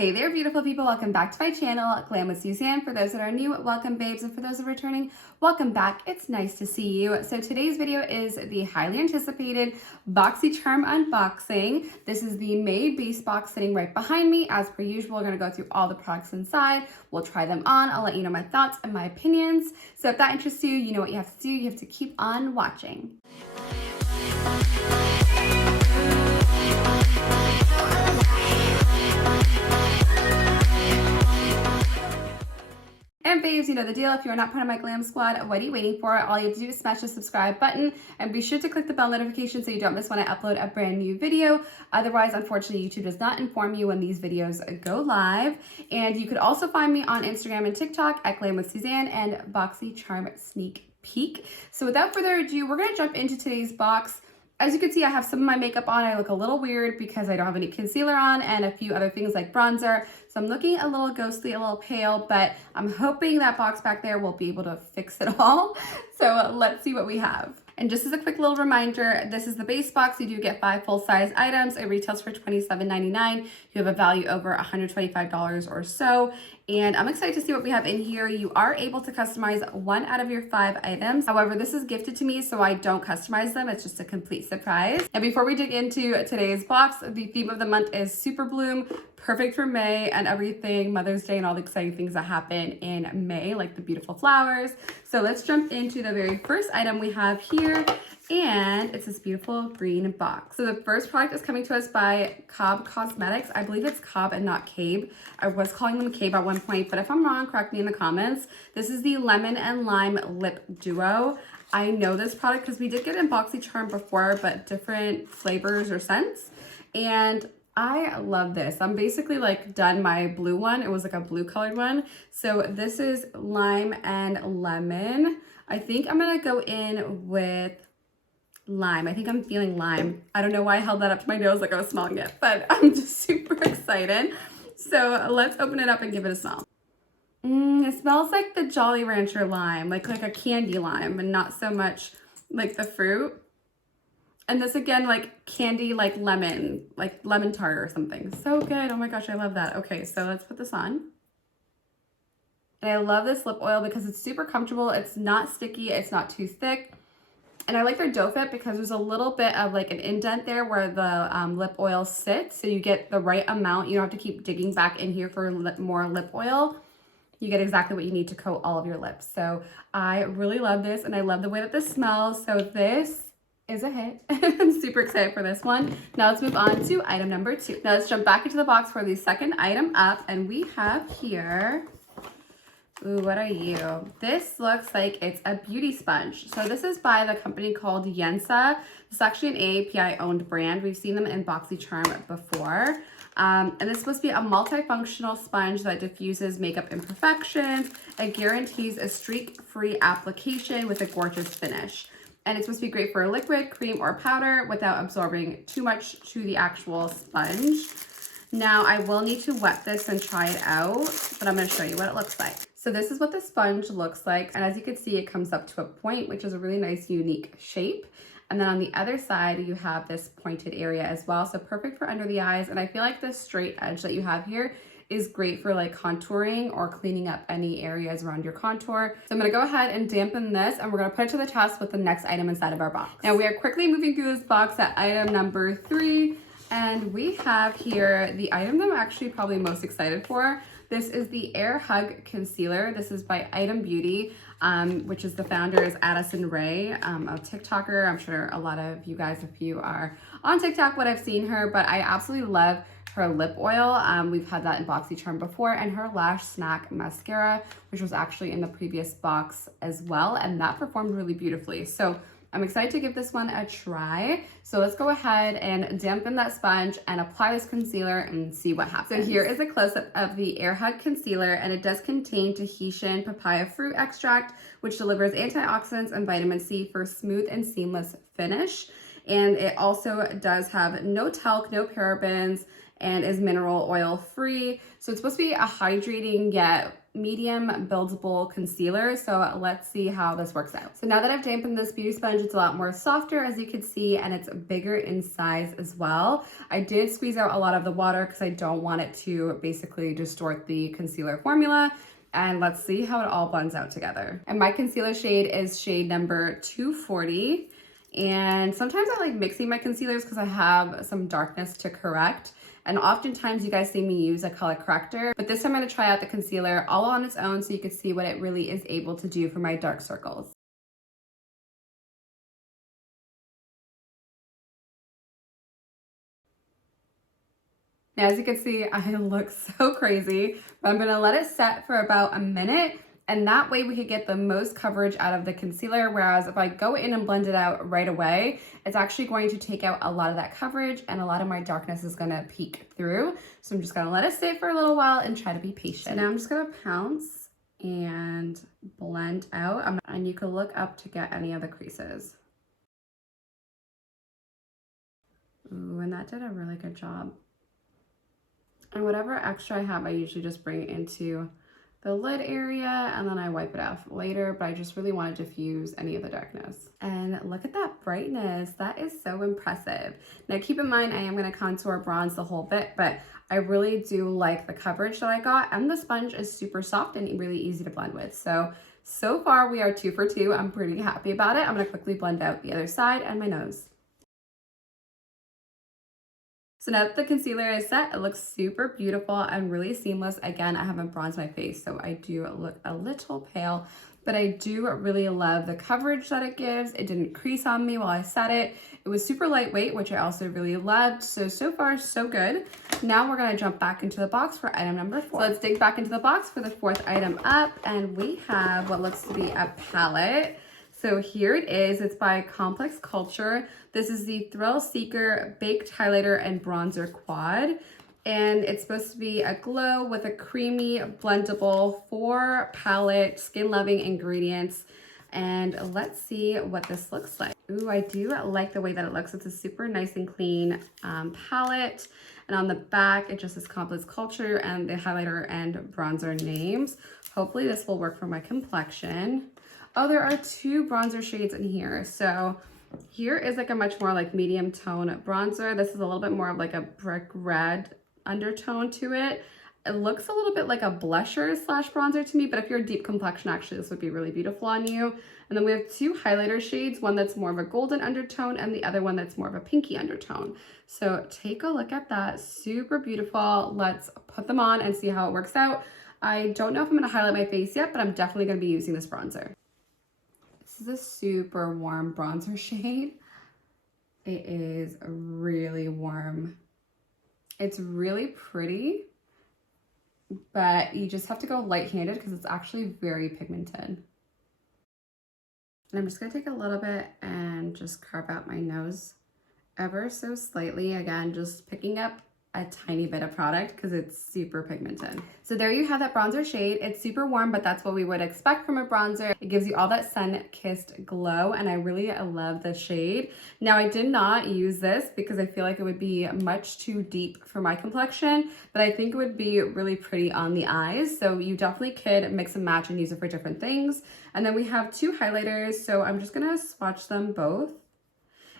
Hey there, beautiful people. Welcome back to my channel, Glam with Suzanne. For those that are new, welcome babes. And for those that are returning, welcome back. It's nice to see you. So today's video is the highly anticipated BOXYCHARM unboxing. This is the May base box sitting right behind me. As per usual, we're going to go through all the products inside. We'll try them on. I'll let you know my thoughts and my opinions. So if that interests you, you know what you have to do. You have to keep on watching. And babes, you know the deal. If you're not part of my glam squad, what are you waiting for? All you have to do is smash the subscribe button and be sure to click the bell notification so you don't miss when I upload a brand new video. Otherwise, unfortunately, YouTube does not inform you when these videos go live. And you could also find me on Instagram and TikTok at Glam with Suzanne and BOXYCHARM Sneak Peek. So without further ado, we're going to jump into today's box. As you can see, I have some of my makeup on. I look a little weird because I don't have any concealer on and a few other things like bronzer. So I'm looking a little ghostly, a little pale, but I'm hoping that box back there will be able to fix it all. So let's see what we have. And just as a quick little reminder, this is the base box. You do get 5 full-size items. It retails for $27.99. You have a value over $125 or so. And I'm excited to see what we have in here. You are able to customize 1 out of your 5 items. However, this is gifted to me, so I don't customize them. It's just a complete surprise. And before we dig into today's box, the theme of the month is Super Bloom, perfect for May and everything, Mother's Day and all the exciting things that happen in May, like the beautiful flowers. So let's jump into the very first item we have here. And it's this beautiful green box. So the first product is coming to us by Cobb Cosmetics. I believe it's Cobb and not Cabe. I was calling them Cabe at one point, but if I'm wrong, correct me in the comments. This is the Lemon and Lime Lip Duo. I know this product because we did get it in BOXYCHARM before, but different flavors or scents. And I love this. I'm basically like done my blue one. It was like a blue colored one. So this is Lime and Lemon. I think I'm gonna go in with lime. I think I'm feeling lime. I don't know why I held that up to my nose like I was smelling it, but I'm just super excited. So let's open it up and give it a smell. It smells like the Jolly Rancher lime, like a candy lime, and not so much like the fruit. And this again, like candy, like lemon tart or something. So good. Oh my gosh, I love that. Okay, so let's put this on. And I love this lip oil because it's super comfortable. It's not sticky. It's not too thick. And I like their dough fit because there's a little bit of like an indent there where the lip oil sits. So you get the right amount. You don't have to keep digging back in here for more lip oil. You get exactly what you need to coat all of your lips. So I really love this and I love the way that this smells. So this is a hit. I'm super excited for this one. Now let's move on to item number 2. Now let's jump back into the box for the second item up. And we have here, ooh, what are you? This looks like it's a beauty sponge. So this is by the company called Yensa. This is actually an AAPI owned brand. We've seen them in BOXYCHARM before. And this is supposed to be a multifunctional sponge that diffuses makeup imperfections. It guarantees a streak-free application with a gorgeous finish. And it's supposed to be great for a liquid, cream, or powder without absorbing too much to the actual sponge. Now, I will need to wet this and try it out, but I'm going to show you what it looks like. So this is what the sponge looks like. And as you can see, it comes up to a point, which is a really nice, unique shape. And then on the other side, you have this pointed area as well. So perfect for under the eyes. And I feel like this straight edge that you have here is great for like contouring or cleaning up any areas around your contour. So I'm gonna go ahead and dampen this and we're gonna put it to the test with the next item inside of our box. Now we are quickly moving through this box at item number 3. And we have here the item that I'm actually probably most excited for. This is the Air Hug Concealer. This is by Item Beauty, which is the founder is Addison Rae, a TikToker. I'm sure a lot of you guys, if you are on TikTok, would have seen her, but I absolutely love her lip oil. We've had that in BOXYCHARM before, and her Lash Snack Mascara, which was actually in the previous box as well, and that performed really beautifully. So I'm excited to give this one a try. So let's go ahead and dampen that sponge and apply this concealer and see what happens. So here is a close-up of the Air Hug Concealer, and it does contain Tahitian papaya fruit extract, which delivers antioxidants and vitamin C for smooth and seamless finish. And it also does have no talc, no parabens, and is mineral oil free. So it's supposed to be a hydrating yet medium buildable concealer. So let's see how this works out. So now that I've dampened this beauty sponge, it's a lot more softer, as you can see, and it's bigger in size as well. I did squeeze out a lot of the water because I don't want it to basically distort the concealer formula. And let's see how it all blends out together. And my concealer shade is shade number 240. And sometimes I like mixing my concealers because I have some darkness to correct. And oftentimes you guys see me use a color corrector, but this time I'm gonna try out the concealer all on its own so you can see what it really is able to do for my dark circles. Now, as you can see, I look so crazy, but I'm gonna let it set for about a minute, and that way we could get the most coverage out of the concealer, whereas if I go in and blend it out right away, it's actually going to take out a lot of that coverage and a lot of my darkness is gonna peek through. So I'm just gonna let it sit for a little while and try to be patient. So now I'm just gonna pounce and blend out, and you can look up to get any of the creases. Ooh, and that did a really good job. And whatever extra I have, I usually just bring it into the lid area and then I wipe it off later, but I just really want to diffuse any of the darkness. And look at that brightness. That is so impressive. Now keep in mind, I am going to contour bronze the whole bit, but I really do like the coverage that I got, and the sponge is super soft and really easy to blend with. So far we are 2 for 2. I'm pretty happy about it. I'm going to quickly blend out the other side and my nose. So now that the concealer is set, it looks super beautiful and really seamless. Again, I haven't bronzed my face, so I do look a little pale, but I do really love the coverage that it gives. It didn't crease on me while I set it. It was super lightweight, which I also really loved. So far, so good. Now we're gonna jump back into the box for item number 4. So let's dig back into the box for the 4th item up, and we have what looks to be a palette. So here it is. It's by Complex Culture. This is the Thrill Seeker Baked Highlighter and Bronzer Quad. And it's supposed to be a glow with a creamy, blendable 4 palette, skin-loving ingredients. And let's see what this looks like. Ooh, I do like the way that it looks. It's a super nice and clean palette. And on the back, it just says Complex Culture and the highlighter and bronzer names. Hopefully this will work for my complexion. Oh, there are 2 bronzer shades in here. So here is like a much more like medium tone bronzer. This is a little bit more of like a brick red undertone to it. It looks a little bit like a blusher slash bronzer to me, but if you're a deep complexion, actually this would be really beautiful on you. And then we have 2 highlighter shades, one that's more of a golden undertone and the other one that's more of a pinky undertone. So take a look at that, super beautiful. Let's put them on and see how it works out. I don't know if I'm gonna highlight my face yet, but I'm definitely gonna be using this bronzer. This is a super warm bronzer shade. It is really warm. It's really pretty, but you just have to go light-handed because it's actually very pigmented. And I'm just gonna take a little bit and just carve out my nose ever so slightly. Again, just picking up a tiny bit of product because it's super pigmented. So there you have that bronzer shade. It's super warm, but that's what we would expect from a bronzer. It gives you all that sun-kissed glow, and I really love the shade. Now, I did not use this because I feel like it would be much too deep for my complexion, but I think it would be really pretty on the eyes. So you definitely could mix and match and use it for different things. And then we have 2 highlighters, so I'm just gonna swatch them both.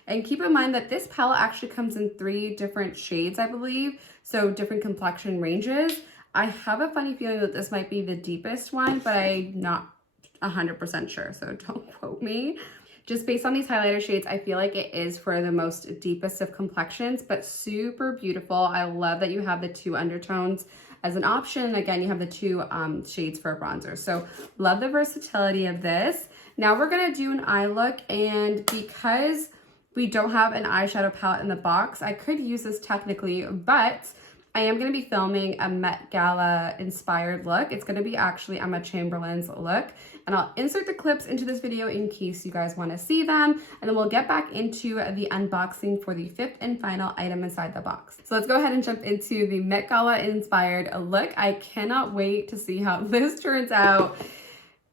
And keep in mind that this palette actually comes in 3 different shades, I believe, so different complexion ranges. I have a funny feeling that this might be the deepest one, but I'm not 100% sure, so don't quote me. Just based on these highlighter shades, I feel like it is for the most deepest of complexions, but super beautiful. I love that you have the 2 undertones as an option. Again, you have the 2 shades for a bronzer. So love the versatility of this. Now we're gonna do an eye look, and because we don't have an eyeshadow palette in the box, I could use this technically, but I am going to be filming a Met Gala inspired look. It's going to be actually Emma Chamberlain's look, and I'll insert the clips into this video in case you guys want to see them, and then we'll get back into the unboxing for the 5th and final item inside the box. So let's go ahead and jump into the Met Gala inspired look. I cannot wait to see how this turns out.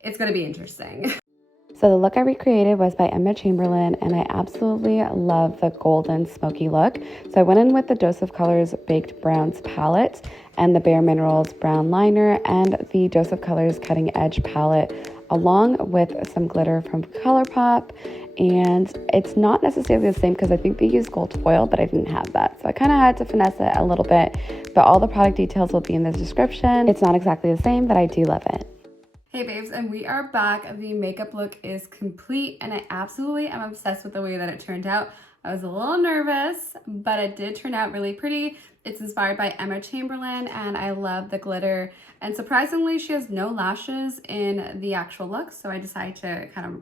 It's going to be interesting. So the look I recreated was by Emma Chamberlain, and I absolutely love the golden smoky look. So I went in with the Dose of Colors Baked Browns palette and the Bare Minerals brown liner and the Dose of Colors Cutting Edge palette, along with some glitter from ColourPop. And it's not necessarily the same because I think they use gold foil, but I didn't have that. So I kind of had to finesse it a little bit, but all the product details will be in the description. It's not exactly the same, but I do love it. Hey babes, and we are back. The makeup look is complete, and I absolutely am obsessed with the way that it turned out. I was a little nervous, but it did turn out really pretty. It's inspired by Emma Chamberlain, and I love the glitter. And surprisingly, she has no lashes in the actual look, so I decided to kind of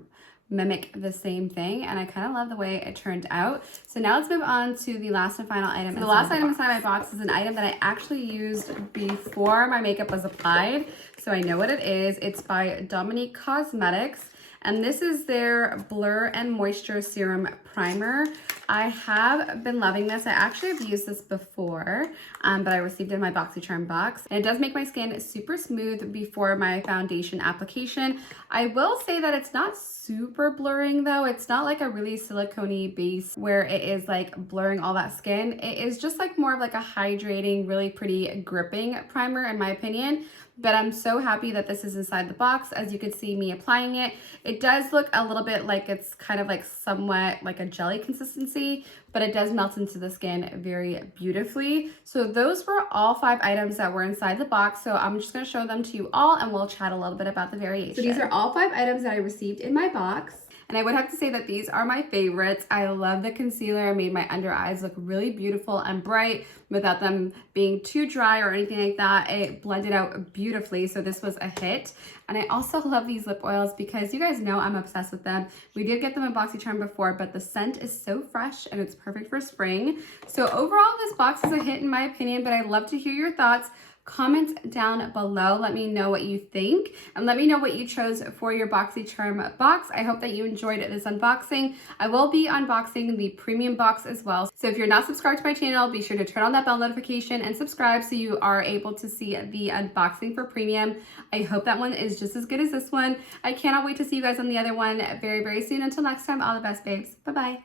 mimic the same thing, and I kind of love the way it turned out. So now let's move on to the last and final item. So the last item inside my box is an item that I actually used before my makeup was applied, so I know what it is. It's by Dominique Cosmetics, and this is their Blur and Moisture Serum Primer. I have been loving this. I actually have used this before, but I received it in my Boxycharm box. And it does make my skin super smooth before my foundation application. I will say that it's not super blurring though. It's not like a really silicone base where it is like blurring all that skin. It is just like more of like a hydrating, really pretty gripping primer in my opinion. But I'm so happy that this is inside the box. As you can see me applying it, it does look a little bit like it's kind of like somewhat like a jelly consistency, but it does melt into the skin very beautifully. So those were all 5 items that were inside the box. So I'm just gonna show them to you all and we'll chat a little bit about the variation. So these are all 5 items that I received in my box. And I would have to say that these are my favorites. I love the concealer. It made my under eyes look really beautiful and bright without them being too dry or anything like that. It blended out beautifully, so this was a hit. And I also love these lip oils because you guys know I'm obsessed with them. We did get them in Boxycharm before, but the scent is so fresh and it's perfect for spring. So overall, this box is a hit in my opinion, but I'd love to hear your thoughts. Comment down below. Let me know what you think and let me know what you chose for your Boxycharm box. I hope that you enjoyed this unboxing. I will be unboxing the premium box as well. So if you're not subscribed to my channel, be sure to turn on that bell notification and subscribe so you are able to see the unboxing for premium. I hope that one is just as good as this one. I cannot wait to see you guys on the other one very, very soon. Until next time, all the best, babes. Bye-bye.